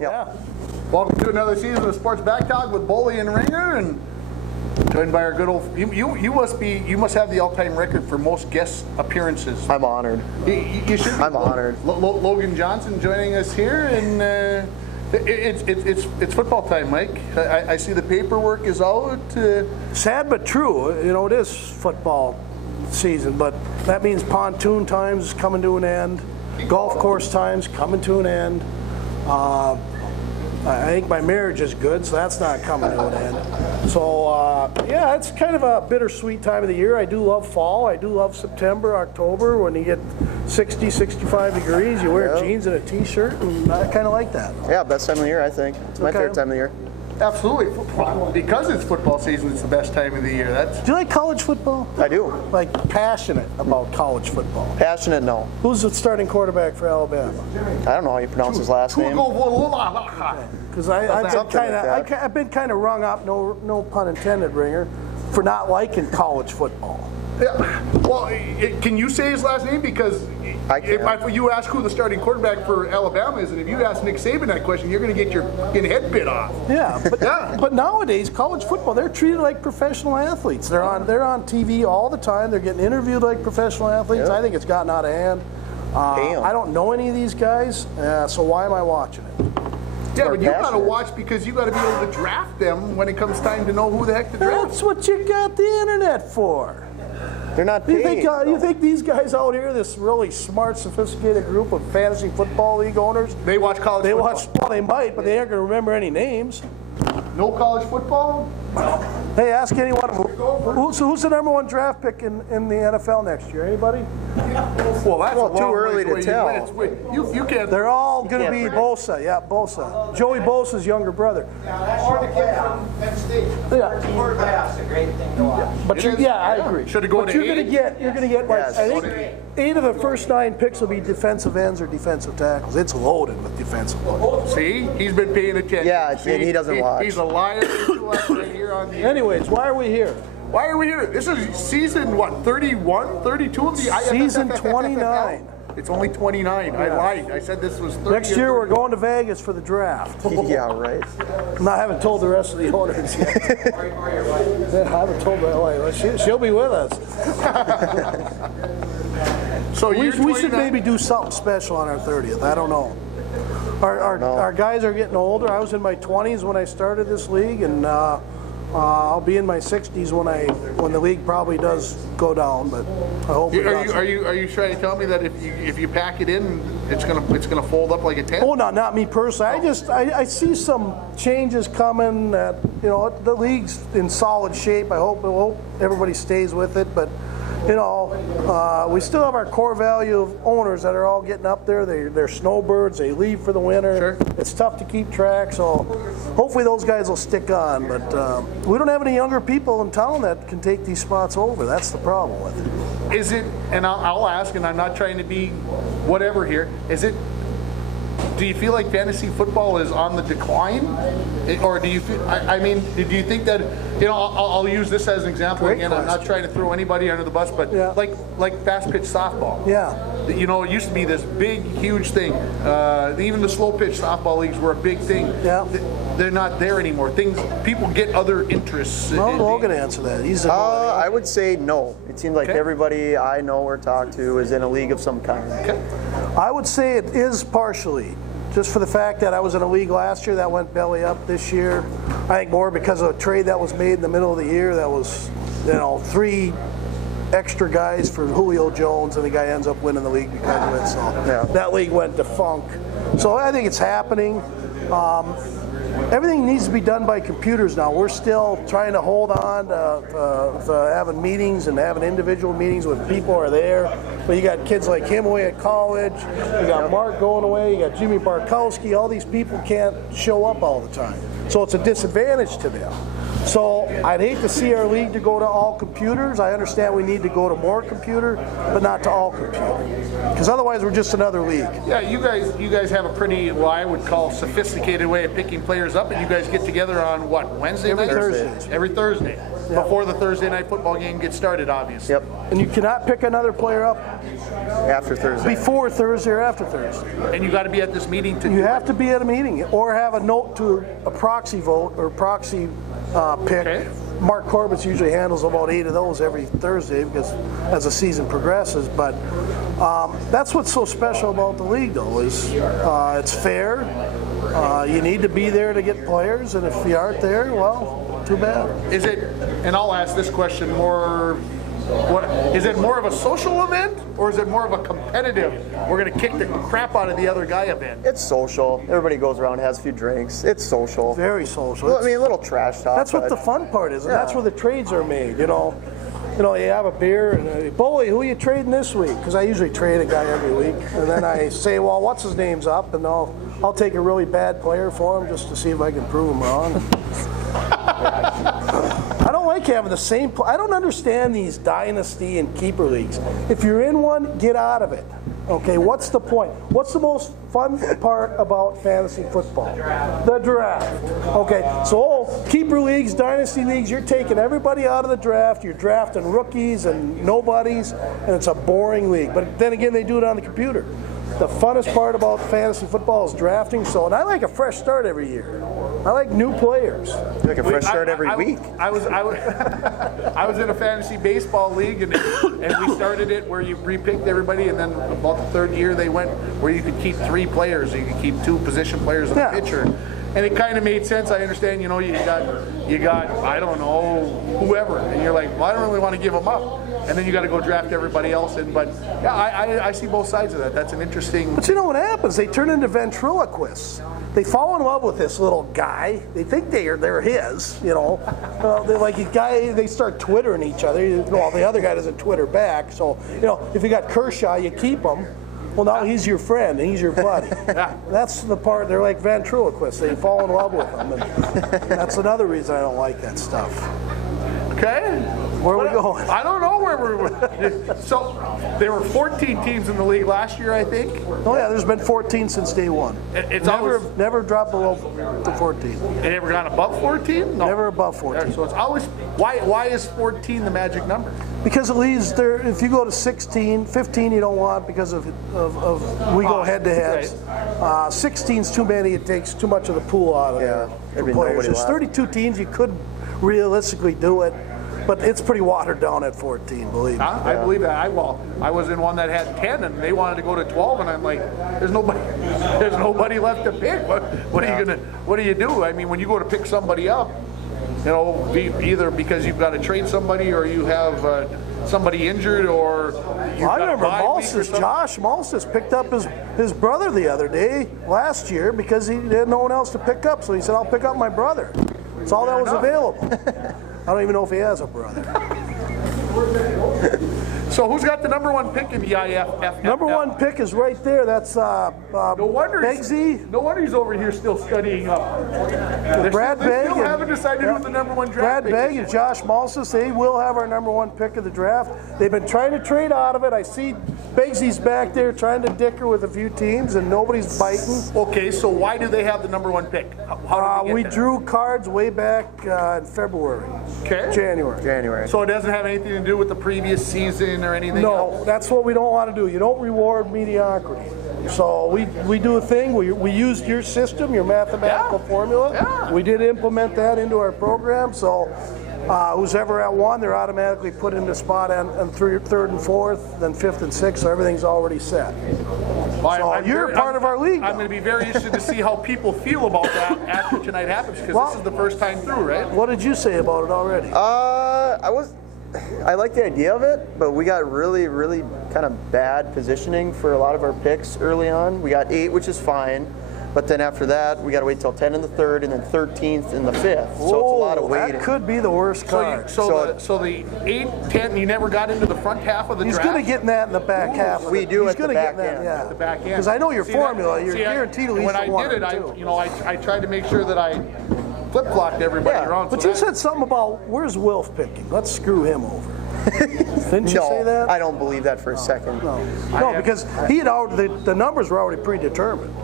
Yeah. Welcome to another season of Sports Back Talk with Boley and Ringer, and joined by our good old. You must have the all-time record for most guest appearances. I'm honored. You should. I'm honored. Logan Johnson joining us here, and it's football time, Mike. I see the paperwork is out. Sad but true. You know, it is football season, but that means pontoon times is coming to an end. Golf course times coming to an end. I think my marriage is good, so that's not coming to an end. So, yeah, it's kind of a bittersweet time of the year. I do love fall. I do love September, October, when you get 60, 65 degrees. You wear jeans and a T-shirt, and I kind of like that. Yeah, best time of the year, I think. It's my favorite time of the year. Absolutely. Because it's football season, it's the best time of the year. Do you like college football? I do. Like passionate about college football? Passionate, no. Who's the starting quarterback for Alabama? I don't know how you pronounce his last name. Because I've been kind of rung up, no pun intended, Ringer, for not liking college football. Yeah. Well, can you say his last name? Because if you ask who the starting quarterback for Alabama is, and if you ask Nick Saban that question, you're going to get your head bit off. Yeah, but nowadays college football, they're treated like professional athletes. They're on TV all the time. They're getting interviewed like professional athletes. Yeah. I think it's gotten out of hand. I don't know any of these guys, so why am I watching it? Yeah, but you got to watch because you got to be able to draft them when it comes time to know who the heck to draft. That's what you got the internet for. They're not paid. You think these guys out here, this really smart, sophisticated group of fantasy football league owners, They watch college football? Well, they might, but they aren't going to remember any names. No college football? Hey, ask anyone. Who's the number one draft pick in the NFL next year? Anybody? Well, that's too early to tell. You can't. They're all going to be Bosa. Yeah, Bosa. Joey Bosa's younger brother. Or the kid from Penn State. Yeah. That's a great thing to watch. But I agree. Should it go but to you're going to get like, Yes. I think 8 of the first 9 picks will be defensive ends or defensive tackles. It's loaded with defensive players. See, he's been paying attention. Yeah, See, and he doesn't watch. He's a liar right here on the. Anyways, why are we here? Why are we here? This is season, 31, 32 of the IFFFFFF. Season 29. It's only 29. I lied. I said this was 30. Next year we're going to Vegas for the draft. Yeah, right. I haven't told the rest of the owners yet. I haven't told her. She'll be with us. So We should maybe do something special on our 30th. I don't know. Our guys are getting older. I was in my 20s when I started this league, and I'll be in my 60s when the league probably does go down. But I hope. Are you trying to tell me that if you pack it in, it's gonna fold up like a tent? Oh no, not me personally. I see some changes coming. That the league's in solid shape. I hope everybody stays with it, but. We still have our core value of owners that are all getting up there. They're snowbirds. They leave for the winter. Sure. It's tough to keep track, so hopefully those guys will stick on. But we don't have any younger people in town that can take these spots over. That's the problem with it. Is it, and I'll ask, and I'm not trying to be whatever here, do you feel like fantasy football is on the decline? Or do you feel, do you think that, I'll use this as an example again. I'm not trying to throw anybody under the bus, but like fast pitch softball. Yeah. It used to be this big, huge thing. Even the slow pitch softball leagues were a big thing. Yeah. They're not there anymore. People get other interests. Well, Logan answer that. He's I would say no. It seems like everybody I know or talk to is in a league of some kind. Okay. I would say it is partially, just for the fact that I was in a league last year that went belly up this year. I think more because of a trade that was made in the middle of the year that was, 3 extra guys for Julio Jones, and the guy ends up winning the league because of it. So that league went defunct. So I think it's happening. Everything needs to be done by computers now. We're still trying to hold on to having meetings and having individual meetings when people are there. But you got kids like him away at college. You got Mark going away. You got Jimmy Barkowski. All these people can't show up all the time. So it's a disadvantage to them. So I'd hate to see our league to go to all computers. I understand we need to go to more computer, but not to all computer. Because otherwise we're just another league. Yeah, you guys have a pretty, I would call, sophisticated way of picking players up, and you guys get together on what, Wednesday night? Every Thursday. Every Thursday. before the Thursday night football game gets started, obviously. Yep. And you cannot pick another player up After Thursday. before Thursday or after Thursday. And you got to be at this meeting to You do have to be at a meeting or have a note to a proxy vote or proxy pick. Okay. Mark Corbett's usually handles about 8 of those every Thursday because as the season progresses. But that's what's so special about the league, though, is it's fair. You need to be there to get players, and if you aren't there, well, too bad. Is it, and I'll ask this question more, is it more of a social event or is it more of a competitive, we're going to kick the crap out of the other guy event? It's social. Everybody goes around, has a few drinks. It's social. Very social. Well, I mean, a little trash talk. That's what but the fun part is, and Yeah. that's where the trades are made. You know, you have a beer and Bowie, who are you trading this week? Because I usually trade a guy every week, and then I say, well, what's his name's up, and I'll take a really bad player for him just to see if I can prove him wrong. I don't like having the same. I don't understand these dynasty and keeper leagues. If you're in one, get out of it. Okay, what's the point? What's the most fun part about fantasy football? The draft. Okay, so keeper leagues, dynasty leagues, you're taking everybody out of the draft. You're drafting rookies and nobodies, and it's a boring league. But then again, they do it on the computer. The funnest part about fantasy football is drafting. So, and I like a fresh start every year. I like new players. like a fresh start every week. I was in a fantasy baseball league, and we started it where you re-picked everybody, and then about the third year they went where you could keep 3 players, you could keep 2 position players and Yeah. a pitcher. And it kind of made sense. I understand, you got I don't know, whoever, and you're like, well, I don't really want to give them up. And then you got to go draft everybody else in. But yeah, I see both sides of that. That's an interesting. But you know what happens? They turn into ventriloquists. They fall in love with this little guy. They think they're his, you know. They're like a guy. They start twittering each other. Well, the other guy doesn't twitter back. So, if you got Kershaw, you keep him. Well, now he's your friend and he's your buddy. Yeah. That's the part. They're like ventriloquists. They fall in love with them, and that's another reason I don't like that stuff. Okay. Where are we going? I don't know where we're. So there were 14 teams in the league last year, I think. Oh yeah, there's been 14 since day one. It's never dropped below to 14. It never gone above 14? No. Never above 14. So it's always why is 14 the magic number? Because it leaves there. If you go to 16, 15 you don't want because of we go head to heads. 16's too many. It takes too much of the pool out of Yeah, there there'd for be players. nobody There's left. 32 teams. You could realistically do it, but it's pretty watered down at 14. Believe me. I believe that. I was in one that had 10, and they wanted to go to 12, and I'm like, there's nobody left to pick. What do you do? I mean, when you go to pick somebody up, either because you've got to trade somebody or you have somebody injured or you've I got a remember bye week or something. Josh Malstis picked up his brother the other day last year because he had no one else to pick up. So he said, I'll pick up my brother. That's all that was available. I don't even know if he has a brother. So who's got the number 1 pick in the IFF? Number 1 pick is right there. That's No wonder Begsy. No wonder he's over here still studying up. Brad They Begg. still haven't decided who the number 1 draft Brad pick Begg is. and Josh Malstis, they will have our number 1 pick of the draft. They've been trying to trade out of it. I see Begsy's back there trying to dicker with a few teams, and nobody's biting. Okay, so why do they have the number 1 pick? How did they We get that? drew cards way back in February, Okay. January. So it doesn't have anything to do with the previous season or anything else? No, that's what we don't want to do. You don't reward mediocrity. So we do a thing. We used your system, your mathematical formula. Yeah. We did implement that into our program. So who's ever at 1, they're automatically put into spot on 3rd and 4th, then 5th and 6th. So everything's already set. Well, you're part of our league, I'm though. going to be very interested to see how people feel about that after tonight happens, because this is the first time through, right? What did you say about it already? I like the idea of it, but we got really, really kind of bad positioning for a lot of our picks early on. We got 8, which is fine, but then after that, we got to wait till 10 in the 3rd and then 13th in the 5th. So it's a lot of waiting. That could be the worst card. So the 8, 10, you never got into the front half of the He's draft? going to get in that in the back half. we do He's at the gonna back get in that, end. yeah. At the back end. Because I know your See, formula. You're see, guaranteed at least when a I 1 did it, or 2. I tried to make sure that I flip-flopped everybody Yeah, around. But so you that- said something about where's Wilf picking? Let's screw him over. Didn't you No, say that? I don't believe that for a second. No, because he had already, the numbers were already predetermined.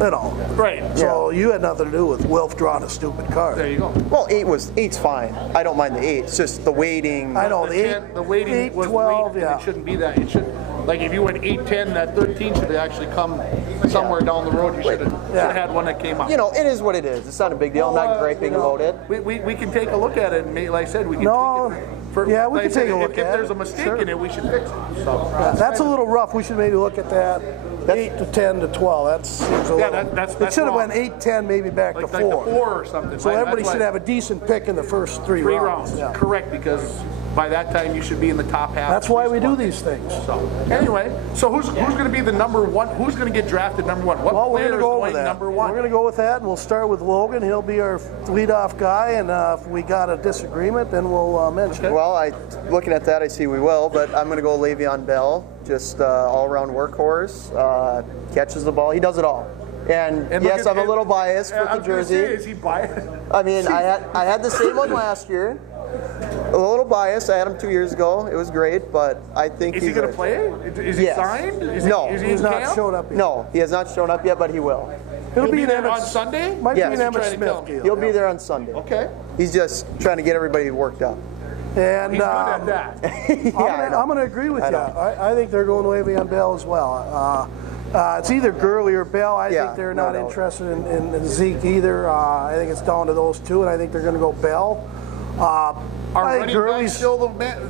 You know. Right. So you had nothing to do with Wilf drawing a stupid card. There you go. Well, eight's fine. I don't mind the 8. It's just the waiting. I know, The weighting 8, was 12, late, yeah. and it shouldn't be that. It should, like if you went 8-10, that 13 should actually come somewhere down the road. You should have had one that came up. You know, it is what it is. It's not a big deal. I'm not griping about it. We can take a look at it, and like I said, we can No, tweak it. For, yeah, we like I can said, take a look if at there's it. a mistake Sure. in it, we should fix it. So. That's a little rough. We should maybe look at that. 8 to 10 to 12. That seems a Yeah, little. that's it should have wrong. went 8, 10, maybe back Like to the 4. 4 or something. So Like, everybody that's should why- have a decent pick in the first 3 3 rounds. rounds. Yeah. Correct, because by that time you should be in the top half. That's at why least we do one. these things. So anyway, so who's going to be the number 1? Who's going to get drafted number 1? What Well, we're player going is to go going with that. number We're 1? going to go with that, and we'll start with Logan. He'll be our leadoff guy, and if we got a disagreement, then we'll mention it. Well, looking at that, I see we will, but I'm going to go Le'Veon Bell. Just all-around workhorse. Catches the ball. He does it all. And look yes, at- I'm a little biased I with the was gonna jersey. say, is he biased? I mean, I had the same one last year. A little biased. I had him 2 years ago. It was great, but I think Is he he's going to play? Is he Yes. signed? Is No. Is he He's in not camp? showed up yet. No, he has not shown up yet, but he will. He'll He'll be an there Emmett- on Sunday? Might Yes. be an You're Emmett trying to Smith tell me. deal. He'll be there on Sunday. Okay. He's just trying to get everybody worked up. And He's good at that. I'm going to agree with you. I think they're going Le'Veon Bell as well. It's either Gurley or Bell. I Yeah, think they're no not doubt. interested in Zeke either. I think it's down to those two, and I think they're going to go Bell. Are I think running backs Gurley's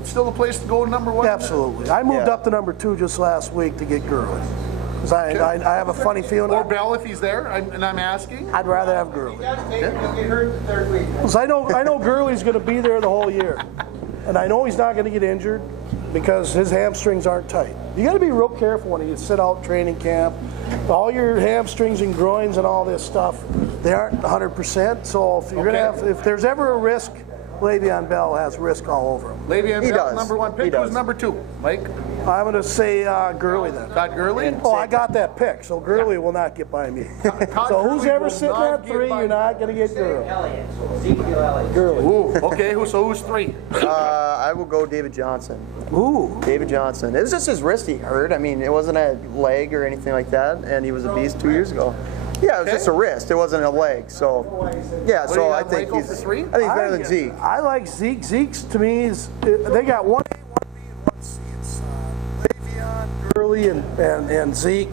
still the place to go number 1? absolutely. I moved Yeah. up to number 2 just last week to get Gurley. 'Cause I have a funny feeling. Or Bell if he's there, and I'm asking. I'd rather have Gurley. He get hurt the third week. 'Cause I know Gurley's going to be there the whole year, and I know he's not going to get injured because his hamstrings aren't tight. You got to be real careful when you sit out training camp. All your hamstrings and groins and all this stuff, they aren't 100%. So if you're Okay. if there's ever a risk, Le'Veon Bell has risk all over him. Le'Veon He Bell, does. number 1 pick. He does. Who's number 2? Mike? I'm going to say Gurley then. Todd Gurley? Oh, I got that pick, so Gurley will not get by me. Todd So who's Gurley ever will sitting not at get 3, by you're me. not going to get Gurley. Elliott, so Ezekiel Elliott. Gurley. Ooh, okay. Who's 3? I will go David Johnson. Ooh. David Johnson. It was just his wrist he hurt. I mean, it wasn't a leg or anything like that, and he was a beast 2 years ago. Yeah, it was just a wrist. It wasn't a leg. So, yeah. do So you I have, think Michael, he's. for 3? I think he's better than Zeke. I like Zeke. Zeke's to me is they got 1A, 1B, and 1C. It's Le'Veon, Gurley, and Zeke.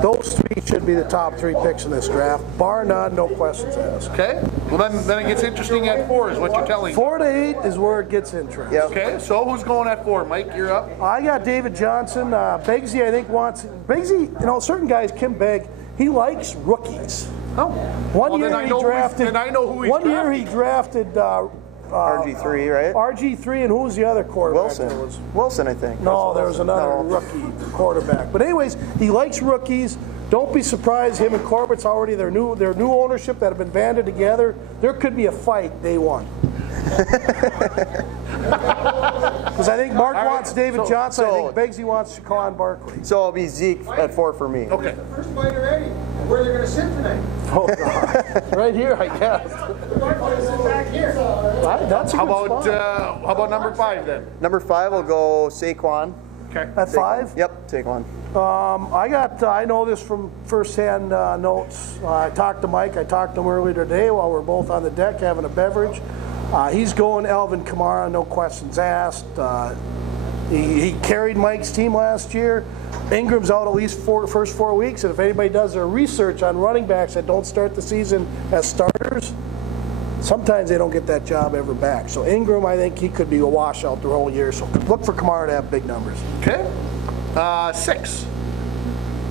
Those 3 should be the top 3 picks in this draft, bar none, no questions asked. Okay. Well, then it gets interesting at 4 is what you're telling me. 4 to 8 is where it gets interesting. Yep. Okay, so who's going at 4? Mike, you're up. I got David Johnson. Begsy, I think, wants Begsy. You know, certain guys, Kim Begg, he likes rookies. Oh. One Well, year then I he know drafted. Then I know who he's One year he drafted RG3, right? RG3, and who was the other quarterback? There was? Wilson. Wilson, I think. No, there was another No. rookie quarterback. But anyways, he likes rookies. Don't be surprised. Him and Corbett's already their new ownership that have been banded together. There could be a fight day one. Because I think Mark wants David Johnson. I think Begsy wants Saquon Barkley. So it'll be Zeke at 4 for me. Okay. First fight already. Where they're going to sit tonight? Oh, God. Right here, I guess. Back here. That's a How good about spot. how about number 5 then? Number 5 will go Saquon. Okay. At 5? Yep, Saquon. I know this from firsthand notes. I talked to Mike. I talked to him earlier today while we're both on the deck having a beverage. He's going Alvin Kamara, no questions asked. He carried Mike's team last year. Ingram's out at least first 4 weeks, and if anybody does their research on running backs that don't start the season as starters, sometimes they don't get that job ever back. So Ingram, I think he could be a washout the whole year. So look for Kamara to have big numbers. Okay. 6.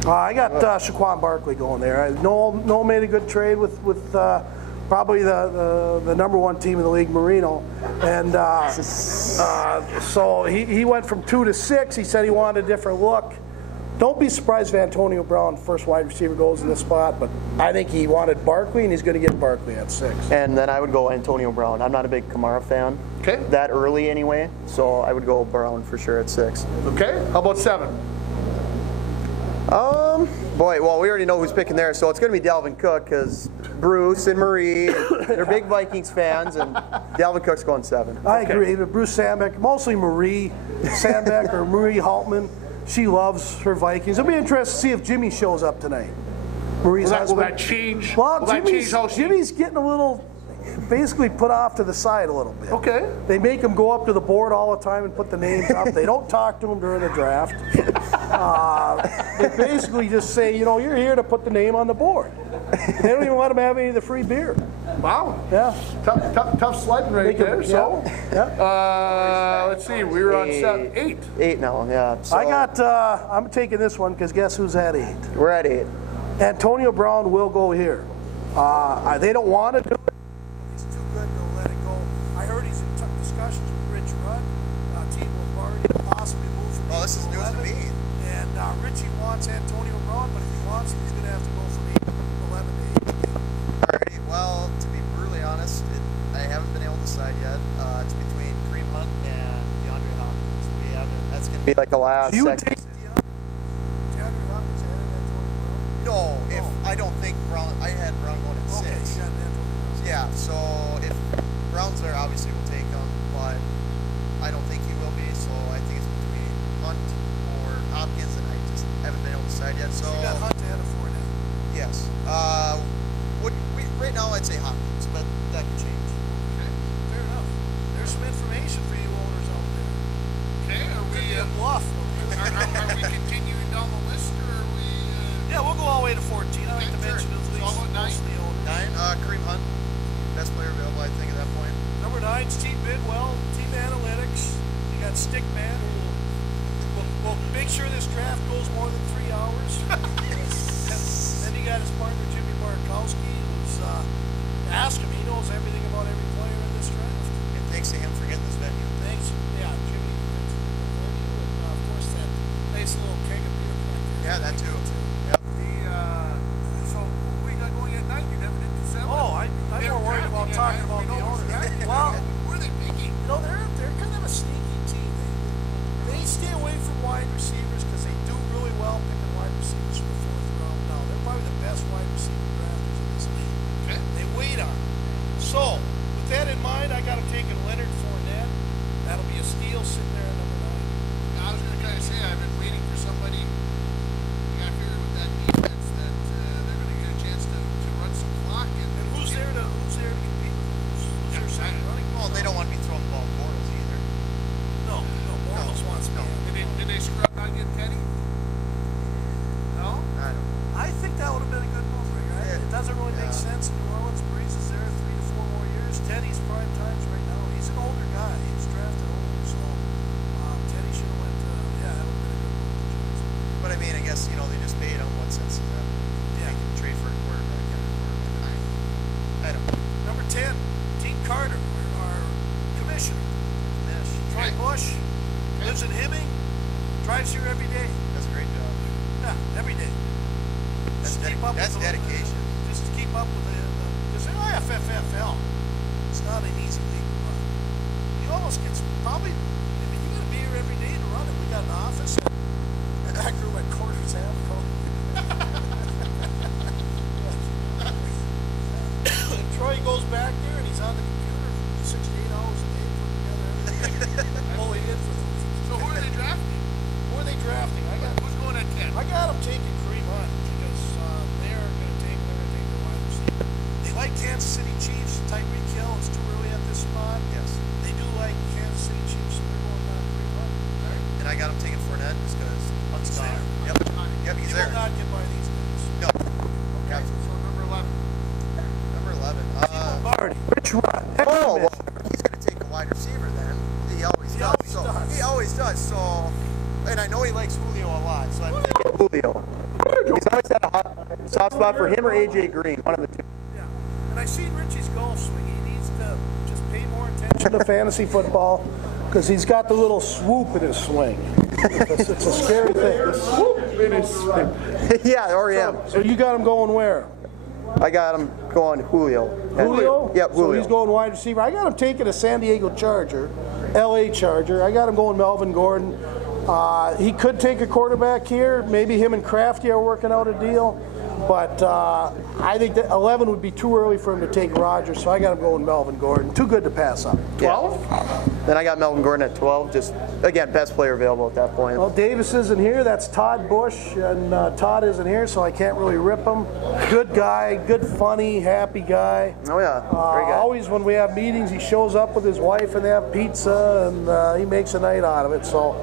I got Saquon Barkley going there. Noel made a good trade with probably the number 1 team in the league, Marino, and so he went from 2 to 6. He said he wanted a different look. Don't be surprised if Antonio Brown, first wide receiver, goes in this spot, but I think he wanted Barkley, and he's going to get Barkley at 6. And then I would go Antonio Brown. I'm not a big Kamara fan. Okay. That early anyway, so I would go Brown for sure at 6. Okay. How about 7? Boy, well, we already know who's picking there, so it's going to be Dalvin Cook because Bruce and Marie, they're big Vikings fans, and Dalvin Cook's going 7. I agree, but Bruce Sandbeck, mostly Marie Sandbeck or Marie Haltman, she loves her Vikings. It'll be interesting to see if Jimmy shows up tonight. Marie's Will husband. that change? Well, will that change how she? Jimmy's getting a little, basically put off to the side a little bit. Okay. They make him go up to the board all the time and put the names up. They don't talk to him during the draft. They basically just say, you're here to put the name on the board. They don't even let him have any of the free beer. Wow. Yeah. Tough sledding right Make him- there. So, yeah. let's see. We were on 8. 8 now, yeah. So I'm taking this one because guess who's at 8? we're at 8. Antonio Brown will go here. They don't want to do it. He's too good to let it go. I heard he's in discussions with Rich Rudd, Team Lombardi, to possibly move from Oh, this is news to 11. me. And Richie wants Antonio Brown, but if he wants him, he's going to have to go from 8 to 11 to 8. Alrighty, well, to be brutally honest, I haven't been able to decide yet. It's between Kareem Hunt and DeAndre Hopkins. That's going to be like the last Do you second. take DeAndre Hopkins and Antonio Brown? No, if I don't think Brown, I had Brown going at 6. Okay, you got Antonio Brown. Yeah, so if Brown's there, obviously we'll take him, but I don't think he will be, so I think it's between Hunt or Hopkins, and I just haven't been able to decide yet. So You got Hunt ahead of Fournette. yes, right now I'd say Hopkins, but that could change. Fair enough. There's some information for you owners out there. Okay. Are we? Could be a bluff. Are we continuing down the list, or are we? Yeah, we'll go all the way to 14. I like to Okay, mention sure. at So least how about most of the owners. 9, Kareem Hunt, best player available, I think, at that point. Number 9's Team Bidwell, Team Analytics. You got Stickman, who will make sure this draft goes more than 3 hours. Then you got his partner Jimmy Barkowski, who's ask him. He knows everything about every player in this draft. And thanks to him for getting this venue. Thanks, yeah, Jimmy. Thanks for the venue, and of course that nice little keg of beer back there. Yeah, that too. Yep. So we got going at 9. You never did December. Oh, I'm more worried about talking about the owners. Well, who are they picking? they're kind of a sneaky team. They stay away from wide receivers because they do really well picking wide receivers from the 4th round. Now they're probably the best wide receiver drafters in this league. Okay. They wait on. So with that in mind, I got them taking Leonard Fournette. That'll be a steal sitting there at number 9. I was going to kind of say I've been waiting for somebody. You got to figure with that defense that they're going to get a chance to run some clock. And who's there to compete with them? Who's their second running? Well, they don't want to be throwing the ball to Bortles either. No, Bortles wants me. Did they screw up not get Teddy? No? I don't know. I think that would have been a good move, right? Yeah. It doesn't really make Yeah. sense. New Orleans Breeze is there 3 to 4 more years. Teddy's prime times right now. He's an older guy. He's drafted older, so Teddy should have went. Yeah, that would have been a good move. But I mean, I guess, they just paid him. What sense is that? Yeah. They can trade for a quarterback and a quarterback. I don't know. Number 10, Dean Carter, our commissioner. Troy Bush lives in Hemming, drives here every day. That's a great job. Yeah, every day. Just to keep up That's with the- dedication. Just to keep up with because they're IFFFL. It's not an easy league to run. You almost get probably. I mean, you got to be here every day to run it. We got an office. And I grew my quarters half. And Troy goes back there and he's on the computer 6 to 8 hours a day putting together everything. Fully in for them. So who are they drafting? Who are they drafting? Who's going at 10? I got them taking Kareem Hunt because they're going to take the wide receiver. They like Kansas City Chiefs, Tyreek Hill. It's too early at this spot. Yes. They do like Kansas City Chiefs, so they're going down Kareem Hunt. And I got him taking Fournette just because Hunt's He's gone. there. Yep. Yep, he's He there. will not get by these guys. No. Okay, so number 11. Number 11. Lombardi, Rich Rudd. Oh, well, he's going to take a wide receiver then. He always does. He always does. So, and I know he likes Julio a lot, so I'm thinking Julio. He's always had a soft spot for him or AJ Green, one of the two. Yeah. And I seen Richie's golf swing. He needs to just pay more attention to fantasy football because he's got the little swoop in his swing. It's a scary thing. The swoop in his swing. Yeah, or him. So you got him going where? I got him going Julio. Julio? Yep, Julio. So he's going wide receiver. I got him taking a San Diego Charger, LA Charger. I got him going Melvin Gordon. He could take a quarterback here. Maybe him and Crafty are working out a deal. But I think that 11 would be too early for him to take Rodgers, so I got him going Melvin Gordon. Too good to pass up. 12? Then I got Melvin Gordon at 12. Just again, best player available at that point. Well, Davis isn't here. That's Todd Bush, and Todd isn't here, so I can't really rip him. Good guy, good, funny, happy guy. Oh yeah, great guy. Always when we have meetings, he shows up with his wife and they have pizza, and he makes a night out of it. So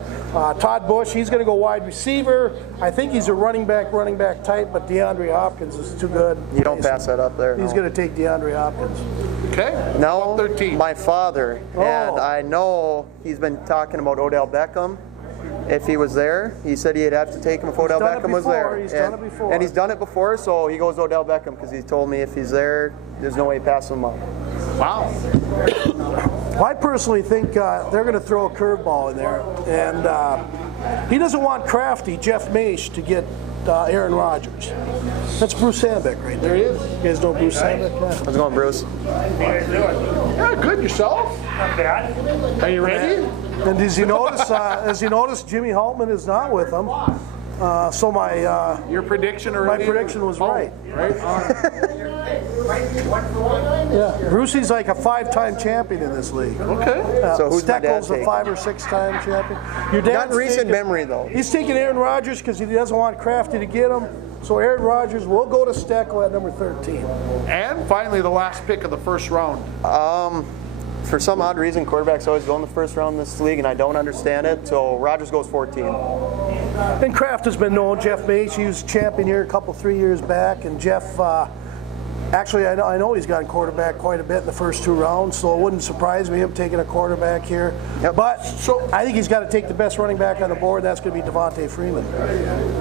Todd Bush, he's going to go wide receiver. I think he's a running back type, but DeAndre Hopkins is too good. You don't pass that up there. He's no. going to take DeAndre Hopkins. Okay. No, 13. my father, and I know he's been talking about Odell Beckham. If he was there, he said he'd have to take him if Odell done it Beckham was there. He's done it before. And he's done it before, so he goes Odell Beckham because he told me if he's there, there's no way passing him up. Wow. Well, I personally think they're going to throw a curveball in there, and he doesn't want crafty Jeff Mache to get Aaron Rodgers. That's Bruce Sandbeck right there. There he is. You guys know Bruce Sandbeck? Yeah. How's it going, Bruce? Yeah, good. Yourself? Not bad. Are you ready? And as you notice, Jimmy Haltman is not with them. So my Your prediction earlier? prediction was right. Right on. Yeah, Brucey's like a 5-time champion in this league. Okay. So who's my dad Steckel's a taking? 5 or 6-time champion. Your Not dad's in recent taking- memory, though. He's taking Aaron Rodgers because he doesn't want Crafty to get him. So Aaron Rodgers will go to Steckel at number 13. And finally, the last pick of the first round. For some odd reason, quarterbacks always go in the first round in this league, and I don't understand it. So Rodgers goes 14. And Kraft has been known. Jeff Mace, he was champion here 3 years back, and Jeff. Actually, I know he's gotten quarterback quite a bit in the first 2 rounds, so it wouldn't surprise me him taking a quarterback here. Yep. But I think he's got to take the best running back on the board, and that's going to be Devontae Freeman.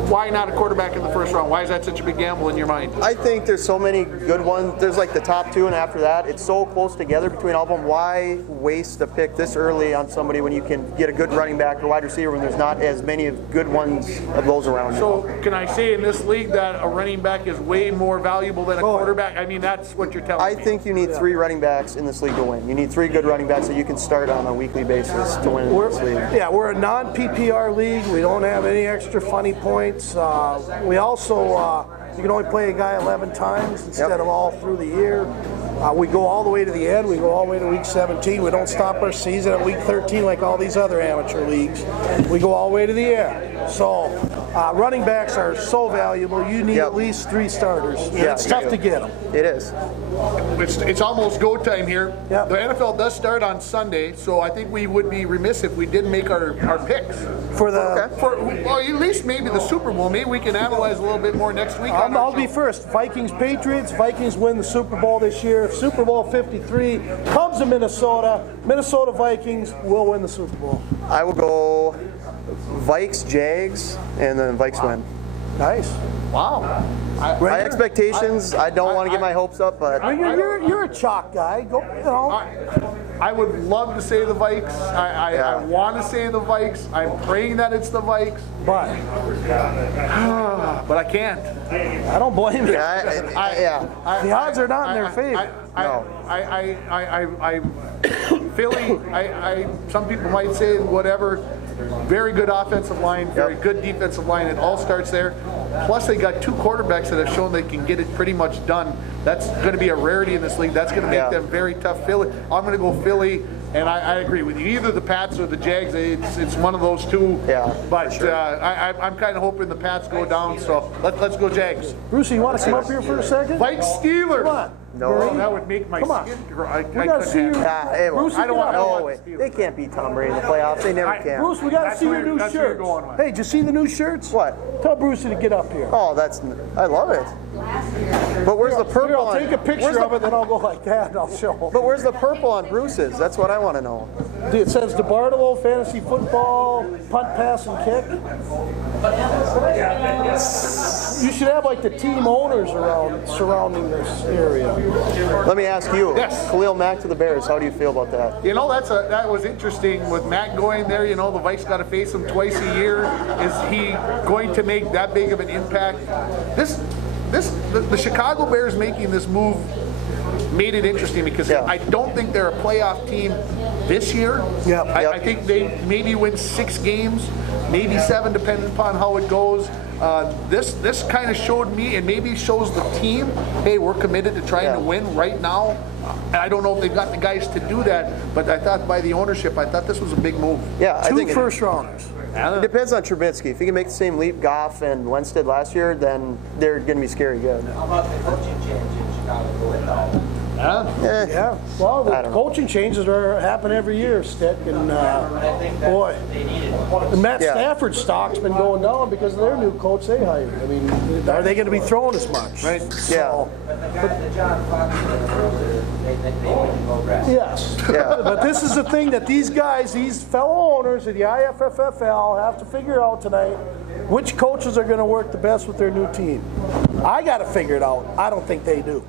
Why not a quarterback in the first round? Why is that such a big gamble in your mind? I think there's so many good ones. There's like the top 2, and after that, it's so close together between all of them. Why waste a pick this early on somebody when you can get a good running back or wide receiver when there's not as many good ones of those around? So can I say in this league that a running back is way more valuable than a quarterback? I mean, that's what you're telling I me. think you need 3 running backs in this league to win. You need 3 good running backs that you can start on a weekly basis to win in this league. Yeah, we're a non-PPR league. We don't have any extra funny points. We also, you can only play a guy 11 times instead of all through the year. We go all the way to the end. We go all the way to week 17. We don't stop our season at week 13 like all these other amateur leagues. We go all the way to the end. So running backs are so valuable. You need at least 3 starters. Yeah, It's tough to get them. It is. It's almost go time here. Yep. The NFL does start on Sunday, so I think we would be remiss if we didn't make our picks. For the, Well, at least maybe the Super Bowl. Maybe we can analyze a little bit more next week. on our I'll be show. first. Vikings Patriots. Vikings win the Super Bowl this year. If Super Bowl 53 comes to Minnesota, Minnesota Vikings will win the Super Bowl. I will go Vikes, Jags, and then Vikes win. Nice. Wow. My expectations, I don't want to get my hopes up, but You're a chalk guy. Go, you know. I would love to say the Vikes. I want to say the Vikes. I'm praying that it's the Vikes, But but I can't. I don't blame you. yeah. The odds are not in their favor. Philly, some people might say whatever. Very good offensive line, very good defensive line. It all starts there. Plus, they got 2 quarterbacks that have shown they can get it pretty much done. That's going to be a rarity in this league. That's going to make them very tough. Philly, I'm going to go Philly, and I agree with you. Either the Pats or the Jags. It's one of those 2. Yeah, But I'm kind of hoping the Pats go down. So let's go Jags. Brucey, you want to come up here for a second? Vikes Steelers. Come on. No. That would make my Come on. skin cry. We got to see you. Bruce, I don't want No way. They can't beat Tom Brady in the playoffs. They never can. Bruce, we got to That's see your where- new that's where you're shirts. going with. Hey, did you see the new shirts? What? Tell Brucey to get up here. Oh, I love it. But where's the purple Here, I'll on? take a picture where's the- of it, then I'll go like that, and I'll show him. But where's the purple on Bruce's? That's what I want to know. It says DeBartolo, fantasy football, punt, pass, and kick. You should have like the team owners surrounding this area. Let me ask you. Yes. Khalil Mack to the Bears. How do you feel about that? You know, that was interesting with Matt going there. You know, the Vikes got to face him twice a year. Is he going to make that big of an impact? The Chicago Bears making this move made it interesting because Yeah. I don't think they're a playoff team this year. Yep. I think they maybe win 6 games, maybe 7, depending upon how it goes. This kind of showed me, and maybe shows the team, hey, we're committed to trying Yeah. to win right now. I don't know if they've got the guys to do that, but I thought by the ownership, I thought this was a big move. Yeah, I 2 think first rounders. it depends on Trubinsky. If he can make the same leap Goff and Wentz did last year, then they're going to be scary good. How about the coaching change in Chicago going down? Eh, Yeah, well, the I don't know. coaching changes happen every year, Stick, and But I think that boy, they needed. and Matt Yeah. Stafford's stock's been going down because of their new coach they hired. I mean, are they going to be throwing as much? Right. Yeah. So, But the guy, the John Fox, they wouldn't go draft. yes. Yeah. But this is the thing that these guys, these fellow owners of the IFFFL have to figure out tonight, which coaches are going to work the best with their new team. I got to figure it out. I don't think they do.